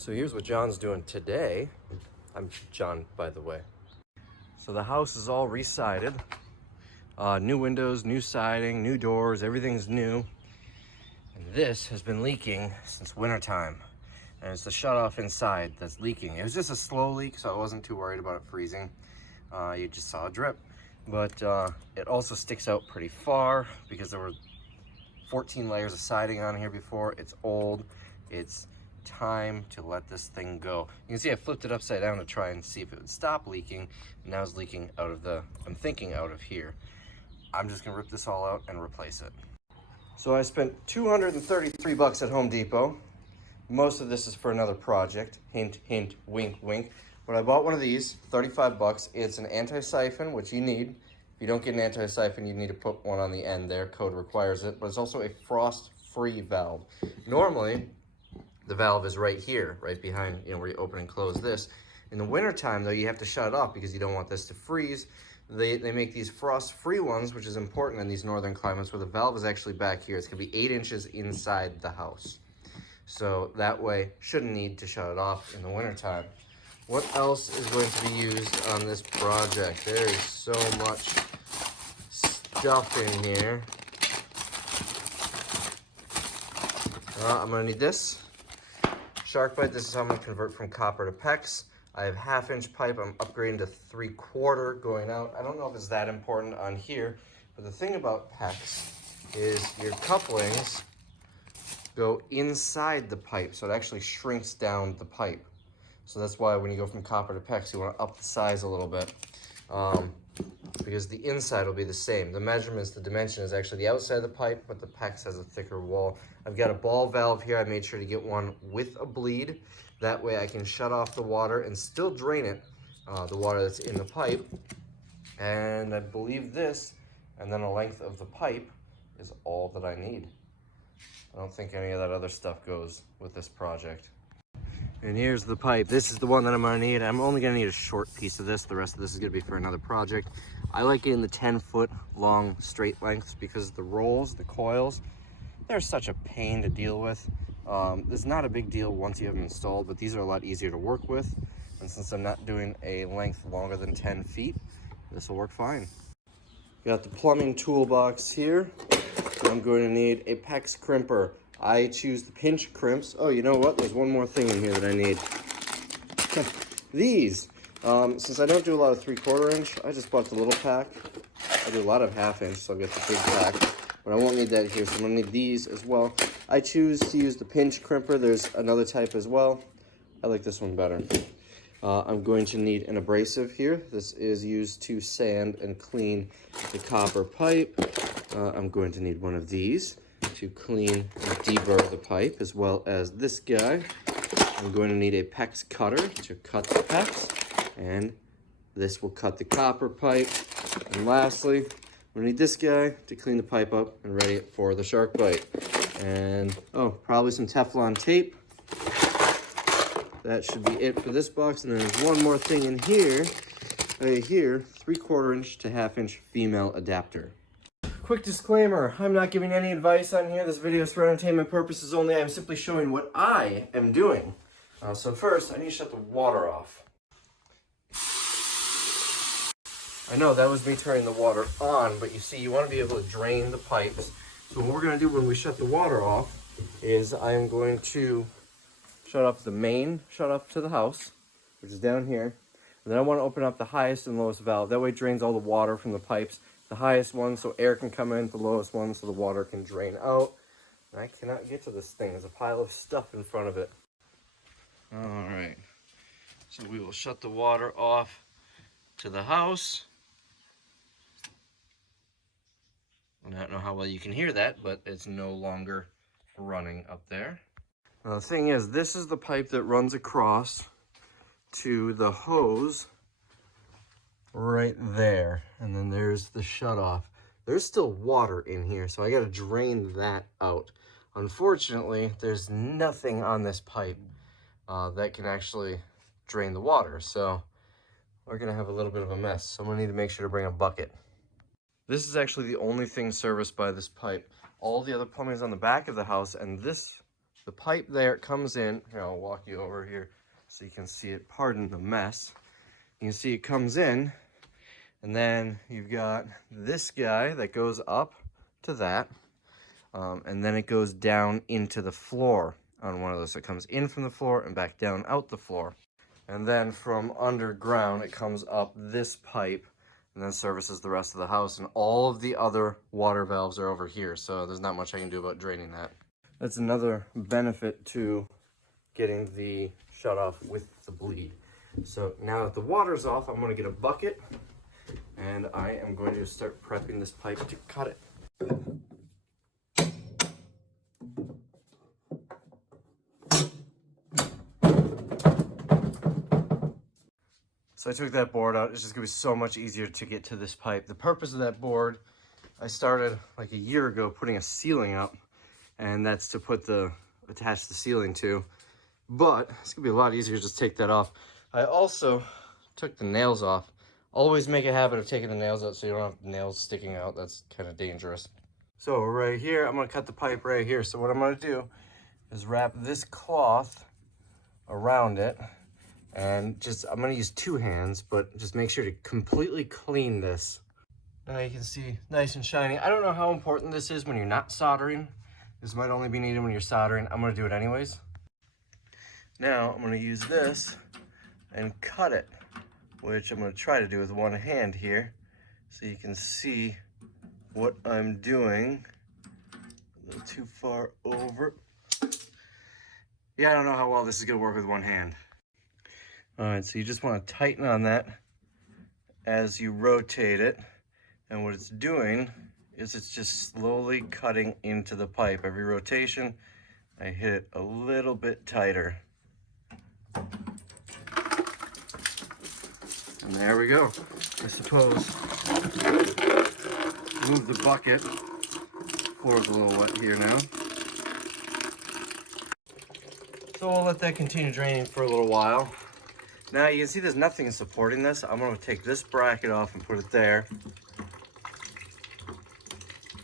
So here's what John's doing today. I'm John, by the way. So the house is all re-sided. New windows, new siding, new doors, everything's new. And this has been leaking since wintertime. And it's the shutoff inside that's leaking. It was just a slow leak, so I wasn't too worried about it freezing. You just saw a drip. But it also sticks out pretty far because there were 14 layers of siding on here before. It's old. It's time to let this thing go. You can see I flipped it upside down to try and see if it would stop leaking. And now it's leaking out of I'm thinking out of here. I'm just gonna rip this all out and replace it. So I spent 233 bucks at Home Depot. Most of this is for another project. Hint, hint, wink, wink. But I bought one of these, 35 bucks. It's an anti-siphon, which you need. If you don't get an anti-siphon, you need to put one on the end there. Code requires it. But it's also a frost-free valve. Normally, the valve is right here, right behind, where you open and close this. In the wintertime, though, you have to shut it off because you don't want this to freeze. They make these frost-free ones, which is important in these northern climates, where the valve is actually back here. It's going to be 8 inches inside the house. So that way, shouldn't need to shut it off in the wintertime. What else is going to be used on this project? There is so much stuff in here. I'm going to need this. Shark bite. This is how I'm going to convert from copper to PEX. I have 1/2-inch pipe. I'm upgrading to 3/4 going out. I don't know if it's that important on here, but the thing about PEX is your couplings go inside the pipe, so it actually shrinks down the pipe. So that's why when you go from copper to PEX, you want to up the size a little bit, because the inside will be the same. The measurements, the dimension is actually the outside of the pipe, but the PEX has a thicker wall. I've got a ball valve here. I made sure to get one with a bleed. That way I can shut off the water and still drain it, the water that's in the pipe. And I believe this, and then a length of the pipe, is all that I need. I don't think any of that other stuff goes with this project. And here's the pipe. This is the one that I'm gonna need. I'm only gonna need a short piece of this. The rest of this is gonna be for another project. I like getting the 10-foot long straight lengths because the rolls, the coils, they're such a pain to deal with. It's not a big deal once you have them installed, but these are a lot easier to work with. And since I'm not doing a length longer than 10 feet, this will work fine. Got the plumbing toolbox here. I'm going to need a PEX crimper. I choose the pinch crimps. Oh, you know what? There's one more thing in here that I need. These. Since I don't do a lot of 3/4 inch, I just bought the little pack. I do a lot of 1/2 inch, so I'll get the big pack. But I won't need that here, so I'm going to need these as well. I choose to use the pinch crimper. There's another type as well. I like this one better. I'm going to need an abrasive here. This is used to sand and clean the copper pipe. I'm going to need one of these to clean and deburr the pipe, as well as this guy. I'm going to need a PEX cutter to cut the PEX, and this will cut the copper pipe. And lastly, I'm going to need this guy to clean the pipe up and ready it for the shark bite. And, probably some Teflon tape. That should be it for this box. And then there's one more thing in here, right here, 3/4 inch to 1/2 inch female adapter. Quick disclaimer, I'm not giving any advice on here. This video is for entertainment purposes only. I'm simply showing what I am doing. So first, I need to shut the water off. I know that was me turning the water on, but you see, you want to be able to drain the pipes. So what we're going to do when we shut the water off is I am going to shut off the main shut off to the house, which is down here. And then I want to open up the highest and lowest valve. That way it drains all the water from the pipes. The highest one so air can come in, the lowest one so the water can drain out. And I cannot get to this thing. There's a pile of stuff in front of it. All right. So we will shut the water off to the house. I don't know how well you can hear that, but it's no longer running up there. Now the thing is, this is the pipe that runs across to the hose right there. And then there's the shutoff. There's still water in here, so I got to drain that out. Unfortunately, there's nothing on this pipe that can actually drain the water. So we're going to have a little bit of a mess. So I'm going to need to make sure to bring a bucket. This is actually the only thing serviced by this pipe. All the other plumbing is on the back of the house, and the the pipe there comes in. Here, I'll walk you over here so you can see it. Pardon the mess. You can see it comes in, and then you've got this guy that goes up to that, and then it goes down into the floor on one of those. So it comes in from the floor and back down out the floor. And then from underground, it comes up this pipe and then services the rest of the house. And all of the other water valves are over here, so there's not much I can do about draining that. That's another benefit to getting the shutoff with the bleed. So now that the water's off, I'm going to get a bucket, and I am going to start prepping this pipe to cut it. So I took that board out. It's just going to be so much easier to get to this pipe. The purpose of that board, I started like a year ago putting a ceiling up, and that's to attach the ceiling to. But it's going to be a lot easier to just take that off. I also took the nails off. Always make a habit of taking the nails out so you don't have nails sticking out. That's kind of dangerous. So right here, I'm going to cut the pipe right here. So what I'm going to do is wrap this cloth around it. And I'm going to use 2 hands, but just make sure to completely clean this. Now you can see nice and shiny. I don't know how important this is when you're not soldering. This might only be needed when you're soldering. I'm going to do it anyways. Now I'm going to use this and cut it, which I'm going to try to do with one hand here so you can see what I'm doing. A little too far over. Yeah, I don't know how well this is going to work with one hand. All right, so you just want to tighten on that as you rotate it. And what it's doing is it's just slowly cutting into the pipe. Every rotation, I hit it a little bit tighter. And there we go. I suppose move the bucket. Floor's a little wet here now. So we'll let that continue draining for a little while. Now you can see there's nothing supporting this. I'm going to take this bracket off and put it there.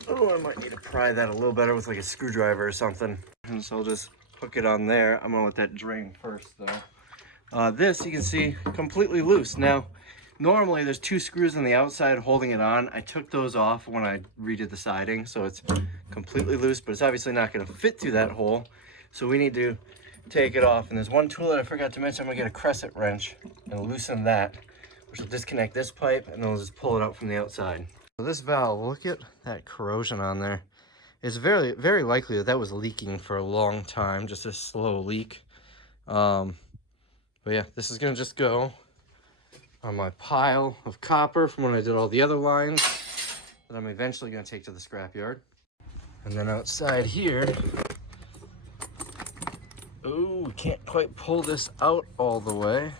Oh, I might need to pry that a little better with like a screwdriver or something. And so I'll just hook it on there. I'm going to let that drain first though. This you can see completely loose. Now, normally there's 2 screws on the outside holding it on. I took those off when I redid the siding, so it's completely loose, but it's obviously not going to fit through that hole. So we need to take it off, and there's one tool that I forgot to mention. I'm gonna get a crescent wrench and loosen that, which will disconnect this pipe, and then we'll just pull it out from the outside. So this valve, look at that corrosion on there. It's very, very likely that was leaking for a long time, just a slow leak. But yeah, this is gonna just go on my pile of copper from when I did all the other lines that I'm eventually gonna take to the scrapyard. And then outside here, ooh, we can't quite pull this out all the way.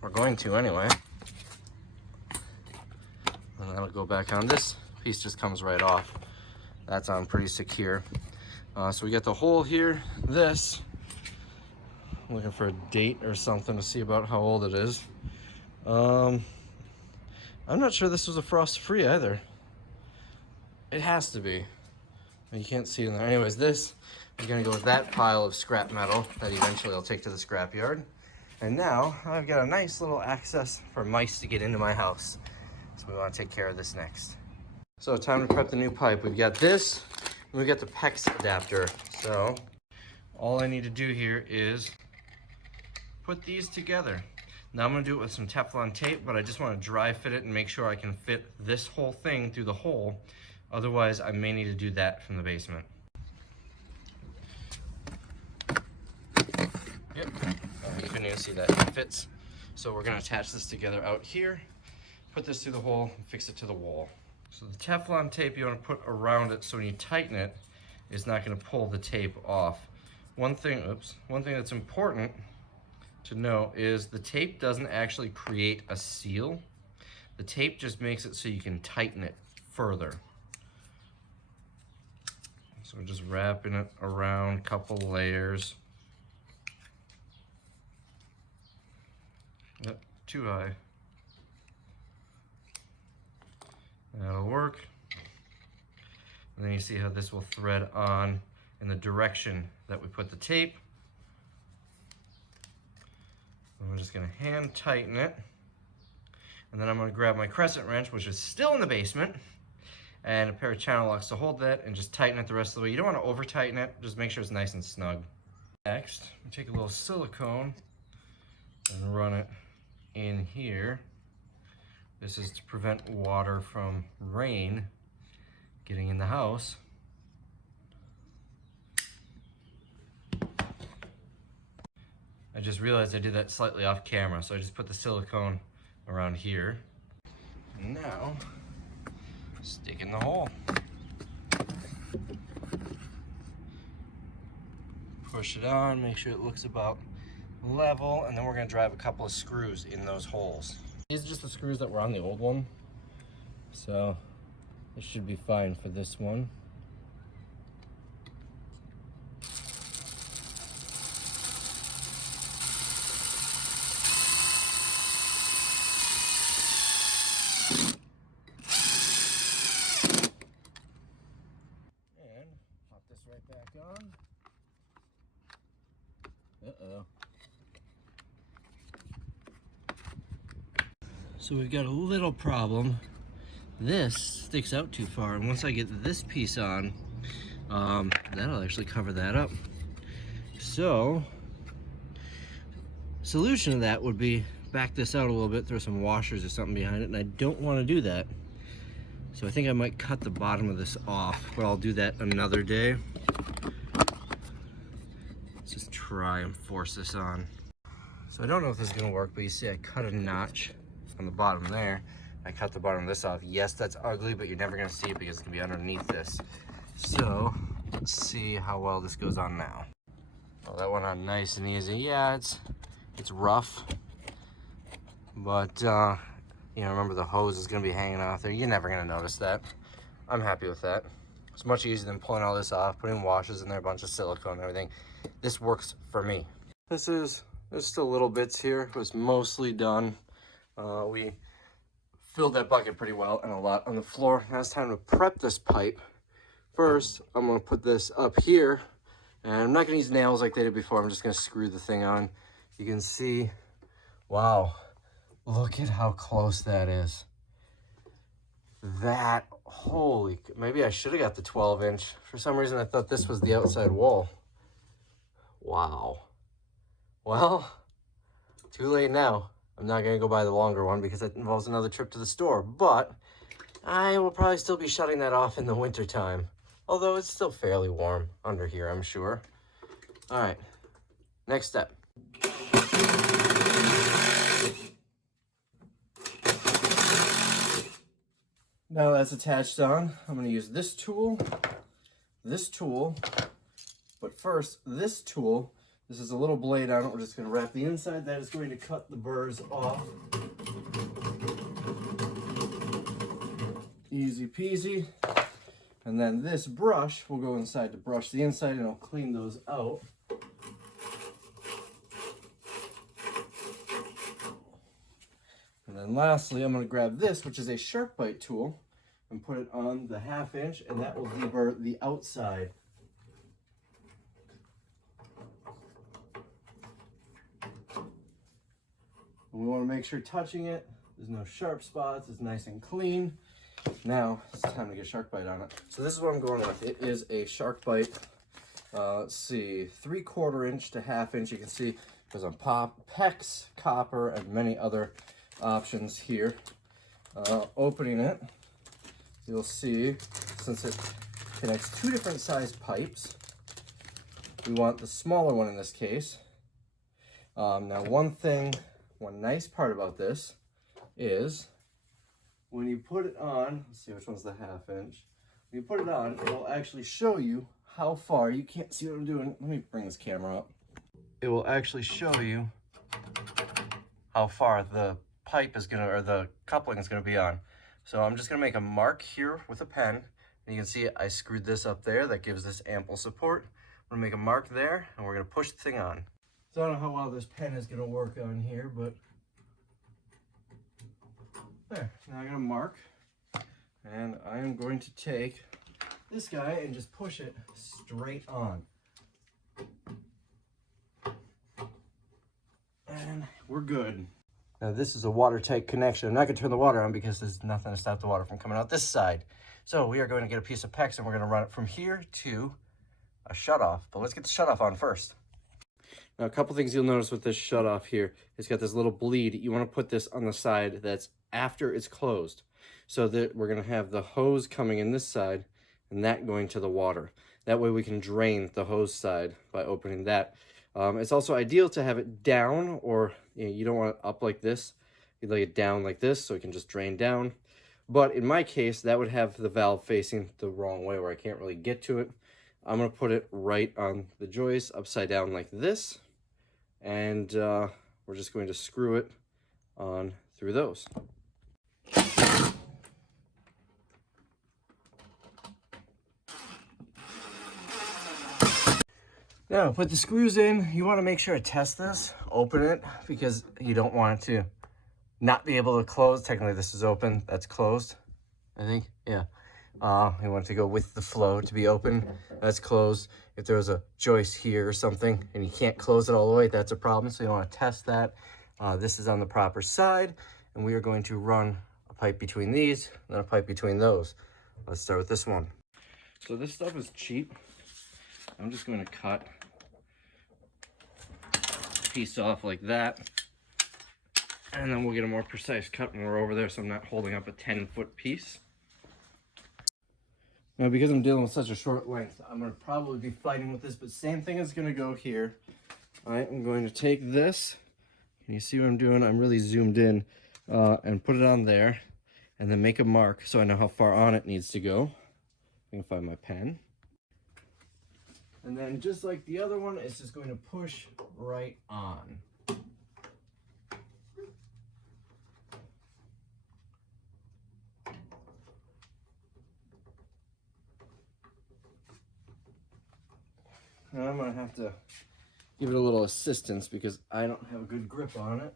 We're going to anyway. And that'll go back on. This piece just comes right off. That's on pretty secure. So we got the hole here. This, I'm looking for a date or something to see about how old it is. I'm not sure this was a frost-free either. It has to be. You can't see in there. Anyways, this is gonna go with that pile of scrap metal that eventually I'll take to the scrapyard. And now I've got a nice little access for mice to get into my house. So we wanna take care of this next. So time to prep the new pipe. We've got this, and we've got the PEX adapter. So all I need to do here is put these together. Now I'm gonna do it with some Teflon tape, but I just wanna dry fit it and make sure I can fit this whole thing through the hole. Otherwise, I may need to do that from the basement. Yep, you couldn't even see that, it fits. So we're gonna attach this together out here, put this through the hole, and fix it to the wall. So the Teflon tape you wanna put around it so when you tighten it, it's not gonna pull the tape off. One thing that's important to know is the tape doesn't actually create a seal. The tape just makes it so you can tighten it further. So we're just wrapping it around a couple layers. Yep, too high. That'll work. And then you see how this will thread on in the direction that we put the tape. I'm just gonna hand tighten it. And then I'm gonna grab my crescent wrench, which is still in the basement, and a pair of channel locks to hold that and just tighten it the rest of the way. You don't wanna over tighten it, just make sure it's nice and snug. Next, we take a little silicone and run it in here. This is to prevent water from rain getting in the house. I just realized I did that slightly off camera, so I just put the silicone around here. And now, stick in the hole. Push it on, make sure it looks about level, and then we're gonna drive a couple of screws in those holes. These are just the screws that were on the old one, so this should be fine for this one. And pop this right back on. Uh-oh. So we've got a little problem. This sticks out too far, and once I get this piece on, that'll actually cover that up. So, solution to that would be back this out a little bit, throw some washers or something behind it, and I don't want to do that. So I think I might cut the bottom of this off, but I'll do that another day. Let's just try and force this on. So I don't know if this is gonna work, but you see I cut a notch on the bottom there. I cut the bottom of this off. Yes, that's ugly, but you're never gonna see it because it's gonna be underneath this. So let's see how well this goes on now. Well, that went on nice and easy. Yeah, it's rough, but you know, remember the hose is gonna be hanging off there. You're never gonna notice that. I'm happy with that. It's much easier than pulling all this off, putting washers in there, a bunch of silicone and everything. This works for me. There's still little bits here. It was mostly done. We filled that bucket pretty well and a lot on the floor. Now it's time to prep this pipe. First, I'm gonna put this up here, and I'm not gonna use nails like they did before. I'm just gonna screw the thing on. You can see, wow, look at how close that is. That, holy, maybe I should have got the 12-inch. For some reason, I thought this was the outside wall. Wow. Well, too late now. I'm not gonna go buy the longer one because that involves another trip to the store, but I will probably still be shutting that off in the winter time. Although it's still fairly warm under here, I'm sure. All right, next step. Now that's attached on, I'm gonna use this tool, but first this tool. This is a little blade on it. We're just going to wrap the inside. That is going to cut the burrs off. Easy peasy. And then this brush will go inside to brush the inside, and I'll clean those out. And then lastly, I'm going to grab this, which is a sharp bite tool, and put it on the 1/2 inch, and that will deburr the outside. And we want to make sure touching it, there's no sharp spots, it's nice and clean. Now it's time to get shark bite on it. So this is what I'm going with. It is a shark bite, let's see, 3/4 inch to 1/2 inch. You can see it goes on PEX, copper, and many other options here. Opening it, you'll see, since it connects 2 different sized pipes, we want the smaller one in this case. Now one nice part about this is when you put it on, let's see which one's the 1/2 inch. When you put it on, it will actually show you how far, you can't see what I'm doing. Let me bring this camera up. It will actually show you how far the pipe is gonna, or the coupling is gonna be on. So I'm just gonna make a mark here with a pen, and you can see I screwed this up there. That gives this ample support. I'm gonna make a mark there, and we're gonna push the thing on. So I don't know how well this pen is going to work on here, but there. Now I got a mark, and I am going to take this guy and just push it straight on. And we're good. Now this is a watertight connection. I'm not gonna turn the water on because there's nothing to stop the water from coming out this side. So we are going to get a piece of PEX and we're gonna run it from here to a shutoff. But let's get the shutoff on first. Now a couple things you'll notice with this shutoff here. It's got this little bleed. You wanna put this on the side that's after it's closed. So that we're gonna have the hose coming in this side and that going to the water. That way we can drain the hose side by opening that. It's also ideal to have it down, or you don't want it up like this. You lay it down like this so it can just drain down. But in my case, that would have the valve facing the wrong way where I can't really get to it. I'm going to put it right on the joist, upside down like this. And we're just going to screw it on through those. Now, put the screws in. You want to make sure to test this, open it, because you don't want it to not be able to close. Technically, this is open, that's closed, I think, yeah. You want it to go with the flow to be open, that's closed. If there was a joist here or something and you can't close it all the way, that's a problem, so you want to test that. This is on the proper side, and we are going to run a pipe between these, and then a pipe between those. Let's start with this one. So this stuff is cheap. I'm just going to cut a piece off like that, and then we'll get a more precise cut when we're over there so I'm not holding up a 10-foot piece. Now, because I'm dealing with such a short length, I'm going to probably be fighting with this, but same thing is going to go here. I am going to take this, can you see what I'm doing? I'm really zoomed in, and put it on there, and then make a mark so I know how far on it needs to go. I can find my pen. And then just like the other one, it's just going to push right on. And I'm going to have to give it a little assistance because I don't have a good grip on it.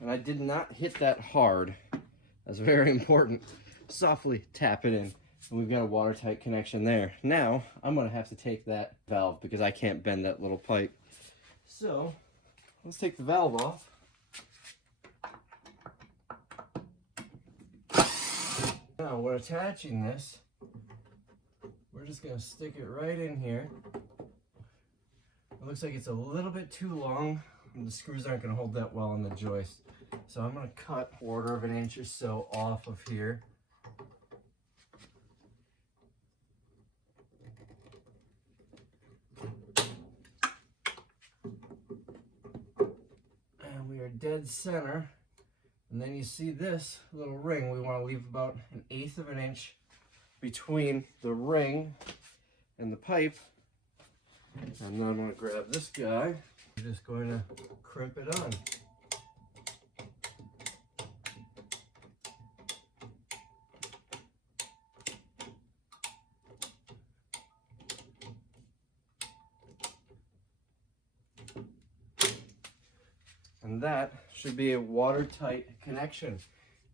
And I did not hit that hard. That's very important. Softly tap it in. And we've got a watertight connection there. Now, I'm going to have to take that valve because I can't bend that little pipe. So, let's take the valve off. Now, we're attaching this. We're just going to stick it right in here. It looks like it's a little bit too long, and the screws aren't going to hold that well on the joist. So I'm going to cut a 1/4 of an inch or so off of here. And we are dead center. And then you see this little ring. We want to leave about 1/8 of an inch between the ring and the pipe. And then I'm going to grab this guy. I'm just going to crimp it on. And that should be a watertight connection.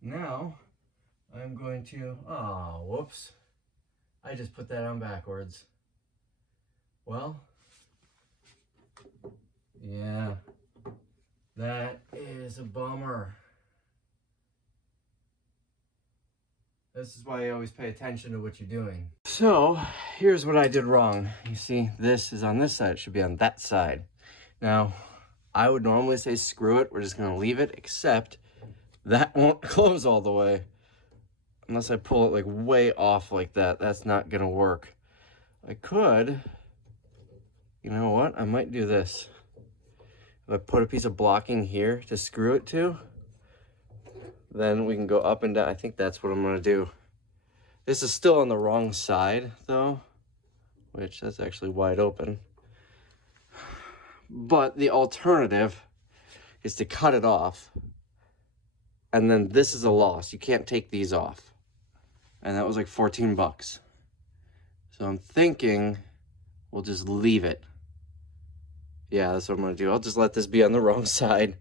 Now, I'm going to, oh, whoops. I just put that on backwards. Well, yeah, that is a bummer. This is why you always pay attention to what you're doing. So, here's what I did wrong. You see, this is on this side, it should be on that side. Now, I would normally say screw it, we're just gonna leave it, except that won't close all the way. Unless I pull it like way off like that, that's not gonna work. I could, you know what, I might do this. If I put a piece of blocking here to screw it to, then we can go up and down. I think that's what I'm gonna do. This is still on the wrong side though, which that's actually wide open. But the alternative is to cut it off, and then this is a loss. You can't take these off. And that was like 14 bucks. So I'm thinking we'll just leave it. Yeah, that's what I'm gonna do. I'll just let this be on the wrong side,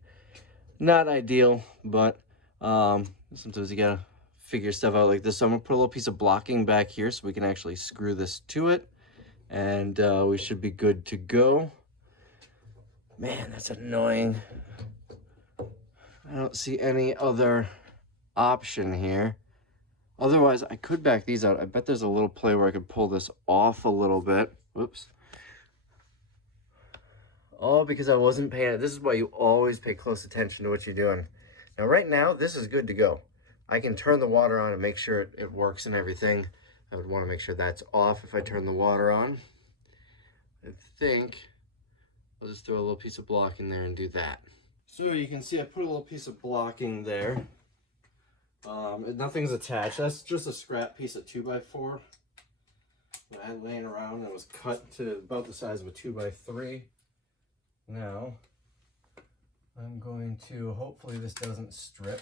Not ideal, but sometimes you gotta figure stuff out like this. So I'm gonna put a little piece of blocking back here so we can actually screw this to it, and we should be good to go. Man, that's annoying. I don't see any other option here. Otherwise, I could back these out. I bet there's a little play where I could pull this off a little bit. Whoops. All because I wasn't paying. This is why you always pay close attention to what you're doing. Now, right now, this is good to go. I can turn the water on and make sure it works and everything. I would want to make sure that's off if I turn the water on. I think I'll just throw a little piece of block in there and do that. So you can see I put a little piece of blocking there. Nothing's attached. That's just a scrap piece of 2x4 that I had laying around. It was cut to about the size of a 2x3. Now, I'm going to, hopefully this doesn't strip.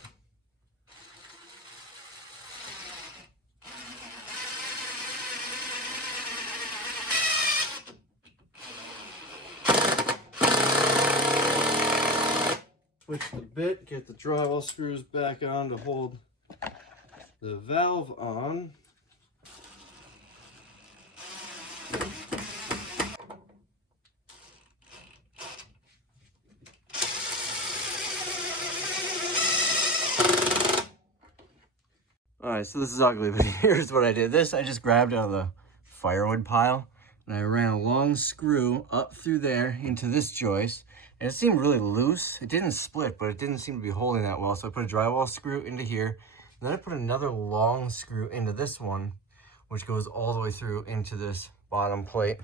Switch the bit, get the drywall screws back on to hold the valve on. Alright, so this is ugly, but here's what I did. I just grabbed out of the firewood pile, and I ran a long screw up through there into this joist, and it seemed really loose. It didn't split, but it didn't seem to be holding that well, so I put a drywall screw into here, and then I put another long screw into this one, which goes all the way through into this bottom plate,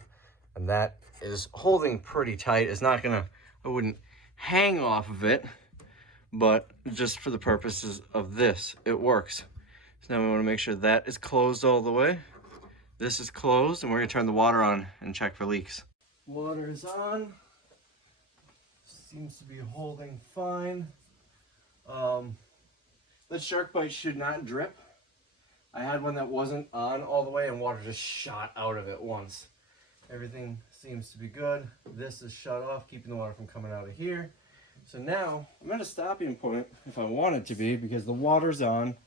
and that is holding pretty tight. It's not gonna, I wouldn't hang off of it, but just for the purposes of this, it works. So now we want to make sure that is closed all the way. This is closed, and we're going to turn the water on and check for leaks. Water is on. Seems to be holding fine. The shark bite should not drip. I had one that wasn't on all the way, and water just shot out of it once. Everything seems to be good. This is shut off, keeping the water from coming out of here. So now I'm at a stopping point if I want it to be, because the water's on.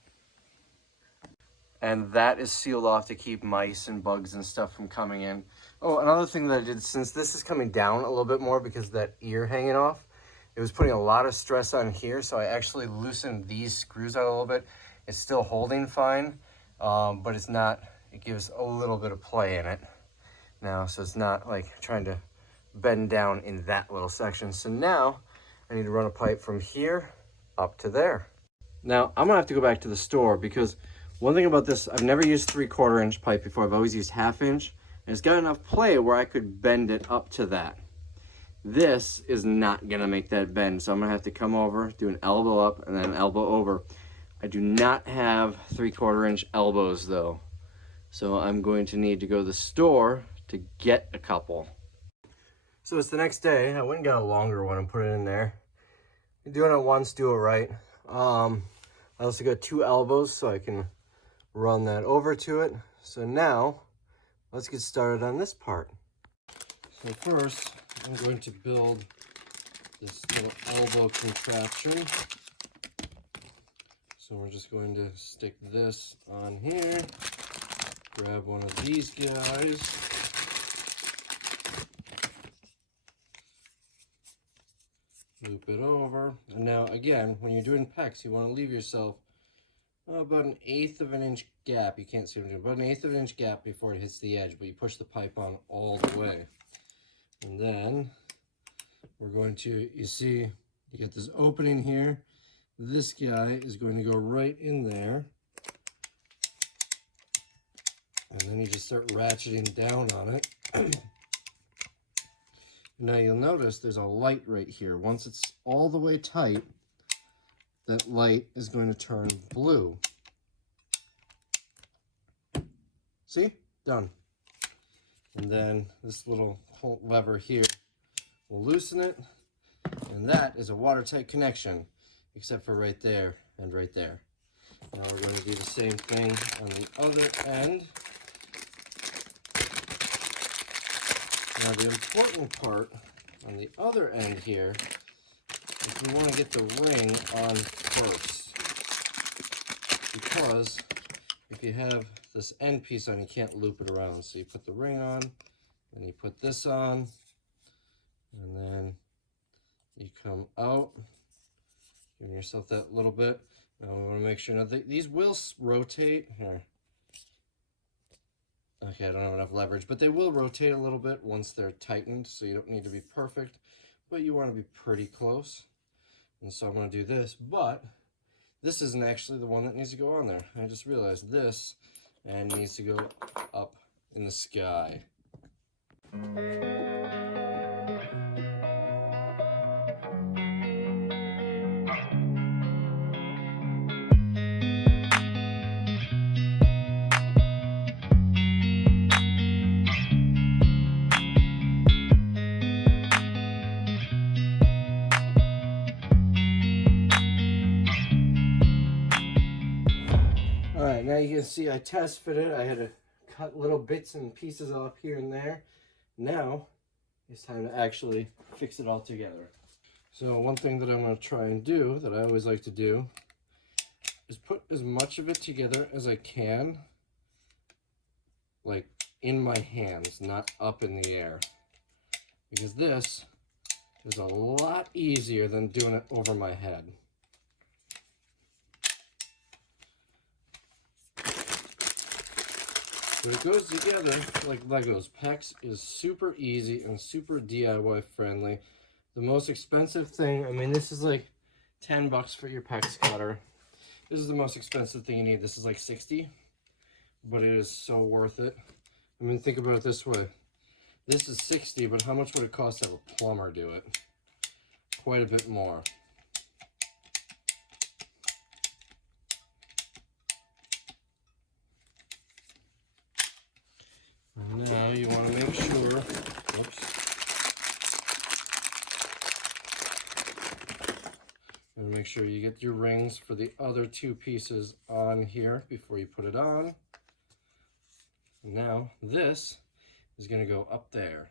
And that is sealed off to keep mice and bugs and stuff from coming in. Oh, another thing that I did, since this is coming down a little bit more because of that ear hanging off, it was putting a lot of stress on here, so I actually loosened these screws out a little bit. It's still holding fine, but it's not, it gives a little bit of play in it now, so it's not like trying to bend down in that little section. So now I need to run a pipe from here up to there. Now I'm gonna have to go back to the store, because one thing about this, I've never used 3/4 inch pipe before. I've always used 1/2 inch, and it's got enough play where I could bend it up to that. This is not gonna make that bend, so I'm gonna have to come over, do an elbow up, and then an elbow over. I do not have 3/4 inch elbows though, so I'm going to need to go to the store to get a couple. So it's the next day. I went and got a longer one and put it in there. Doing it once, do it right. I also got 2 elbows so I can run that over to it. So now let's get started on this part. So first I'm going to build this little elbow contraption. So we're just going to stick this on here, grab one of these guys, loop it over, and now again, when you're doing pecs, you want to leave yourself about 1/8 of an inch gap. You can't see what I'm doing, about 1/8 of an inch gap before it hits the edge, but you push the pipe on all the way. And then we're going to, you see, you get this opening here. This guy is going to go right in there. And then you just start ratcheting down on it. Now you'll notice there's a light right here. Once it's all the way tight, that light is going to turn blue. See? Done. And then this little lever here will loosen it, and that is a watertight connection, except for right there and right there. Now we're going to do the same thing on the other end. Now the important part on the other end here is we want to get the ring on first, because if you have this end piece on, you can't loop it around. So you put the ring on, and you put this on, and then you come out, giving yourself that little bit. Now we want to make sure, now these will rotate here. Okay, I don't have enough leverage, but they will rotate a little bit once they're tightened, so you don't need to be perfect, but you want to be pretty close. And so I'm going to do this, but this isn't actually the one that needs to go on there. I just realized this and needs to go up in the sky. Alright, now you can see I test fit it. I had to cut little bits and pieces off here and there. Now it's time to actually fix it all together. So one thing that I'm going to try and do, that I always like to do, is put as much of it together as I can, like in my hands, not up in the air. Because this is a lot easier than doing it over my head. But it goes together like Legos. PEX is super easy and super DIY friendly. The most expensive thing, I mean, this is like 10 bucks for your PEX cutter. This is the most expensive thing you need. This is like 60, but it is so worth it. I mean, think about it this way. This is 60, but how much would it cost to have a plumber do it? Quite a bit more. Now you want to make sure, make sure you get your rings for the other two pieces on here before you put it on. And now this is going to go up there.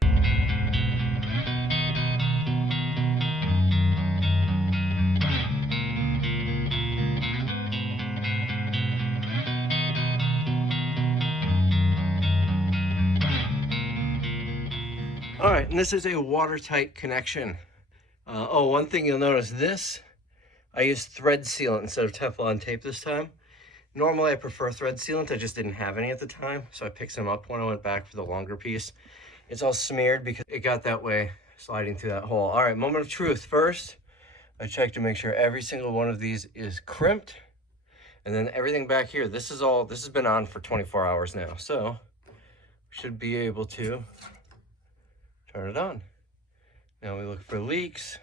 All right, and this is a watertight connection. Oh, one thing you'll notice, this, I used thread sealant instead of Teflon tape this time. Normally I prefer thread sealant, I just didn't have any at the time, so I picked some up when I went back for the longer piece. It's all smeared because it got that way sliding through that hole. All right, moment of truth. First, I checked to make sure every single one of these is crimped. And then everything back here, this has been on for 24 hours now, so we should be able to turn it on. Now we look for leaks.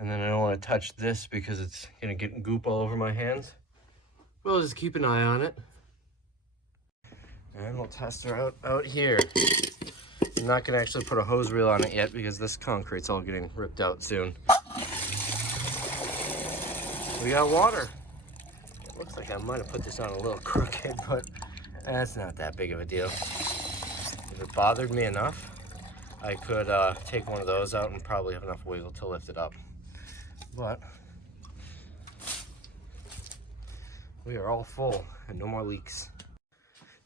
And then I don't want to touch this because it's gonna get goop all over my hands. We'll just keep an eye on it. And we'll test her out here. I'm not gonna actually put a hose reel on it yet because this concrete's all getting ripped out soon. We got water. It looks like I might have put this on a little crooked, but that's not that big of a deal. If it bothered me enough, I could take one of those out and probably have enough wiggle to lift it up. But we are all full and no more leaks.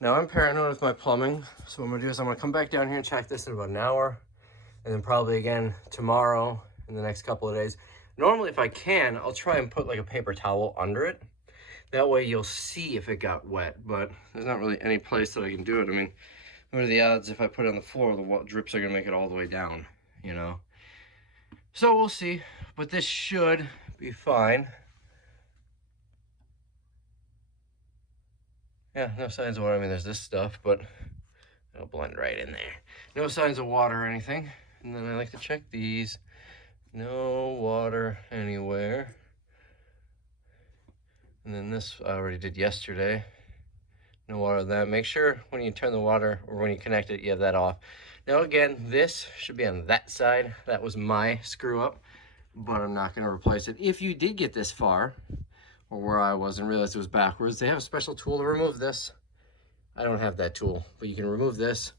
Now I'm paranoid with my plumbing, so what I'm gonna do is I'm gonna come back down here and check this in about an hour, and then probably again tomorrow in the next couple of days. Normally, if I can, I'll try and put like a paper towel under it. That way you'll see if it got wet, but there's not really any place that I can do it. I mean, what are the odds if I put it on the floor, the drips are gonna make it all the way down, you know? So we'll see, but this should be fine. Yeah, no signs of water. I mean, there's this stuff, but it'll blend right in there. No signs of water or anything. And then I like to check these. No water anywhere. And then this I already did yesterday. No water on that. Make sure when you turn the water or when you connect it, you have that off. Now again, this should be on that side. That was my screw up, but I'm not going to replace it. If you did get this far, or where I was and realized it was backwards, they have a special tool to remove this. I don't have that tool, but you can remove this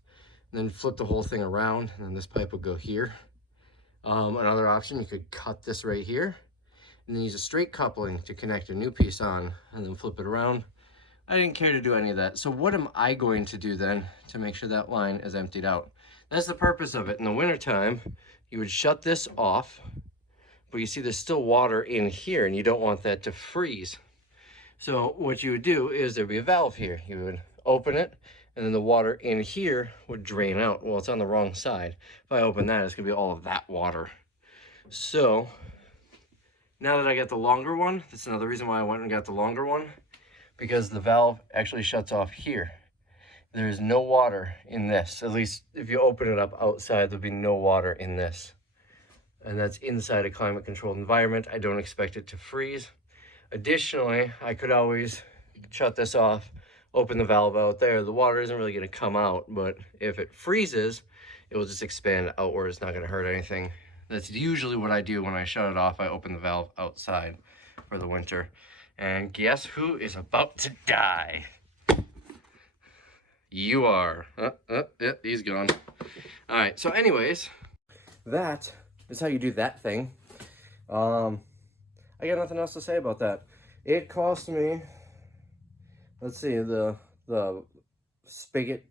and then flip the whole thing around, and then this pipe will go here. Another option, you could cut this right here and then use a straight coupling to connect a new piece on and then flip it around. I didn't care to do any of that. So what am I going to do then to make sure that line is emptied out? That's the purpose of it. In the wintertime, you would shut this off, but you see there's still water in here and you don't want that to freeze. So what you would do is there'd be a valve here. You would open it and then the water in here would drain out. Well, it's on the wrong side. If I open that, it's gonna be all of that water. So now that I got the longer one, that's another reason why I went and got the longer one, because the valve actually shuts off here. There's no water in this. At least if you open it up outside, there'll be no water in this. And that's inside a climate controlled environment. I don't expect it to freeze. Additionally, I could always shut this off, open the valve out there. The water isn't really gonna come out, but if it freezes, it will just expand outward. It's not gonna hurt anything. That's usually what I do when I shut it off. I open the valve outside for the winter. And guess who is about to die? You are. Yeah, he's gone. All right, so anyways, that is how you do that thing. I got nothing else to say about that. It cost me, let's see, the spigot,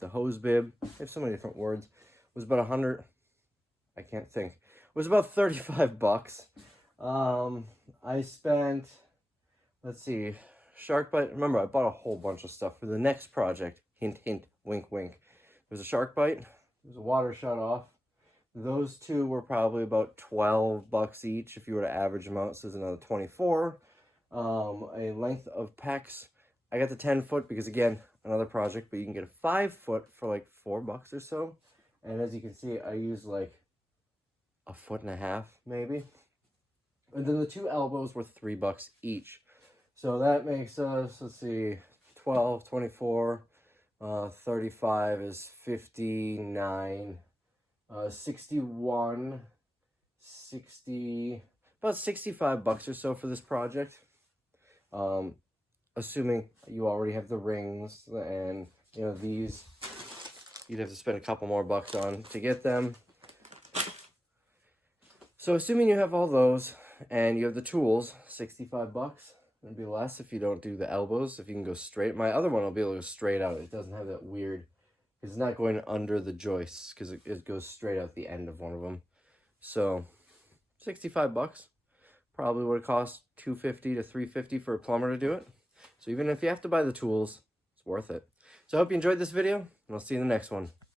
the hose bib, I have so many different words, was about 100, I can't think. It was about 35 bucks. I spent, let's see, shark bite. Remember, I bought a whole bunch of stuff for the next project. Hint, hint, wink, wink. There was a shark bite. There was a water shut off. Those two were probably about 12 bucks each if you were to average them out. So there's another 24. A length of PEX. I got the 10-foot because, again, another project, but you can get a 5-foot for like 4 bucks or so. And as you can see, I used like a 1.5 feet maybe. And then the 2 elbows were 3 bucks each. So that makes us, let's see, 12, 24, 35 is 59. 61, 60, about 65 bucks or so for this project. Assuming you already have the rings and, you know, these, you'd have to spend a couple more bucks on to get them. So assuming you have all those and you have the tools, 65 bucks. It'd be less if you don't do the elbows, if you can go straight. My other one will be able to go straight out. It doesn't have that weird, it's not going under the joists because it goes straight out the end of one of them. So 65 bucks probably would have cost $250 to $350 for a plumber to do it. So even if you have to buy the tools, it's worth it. So I hope you enjoyed this video, and I'll see you in the next one.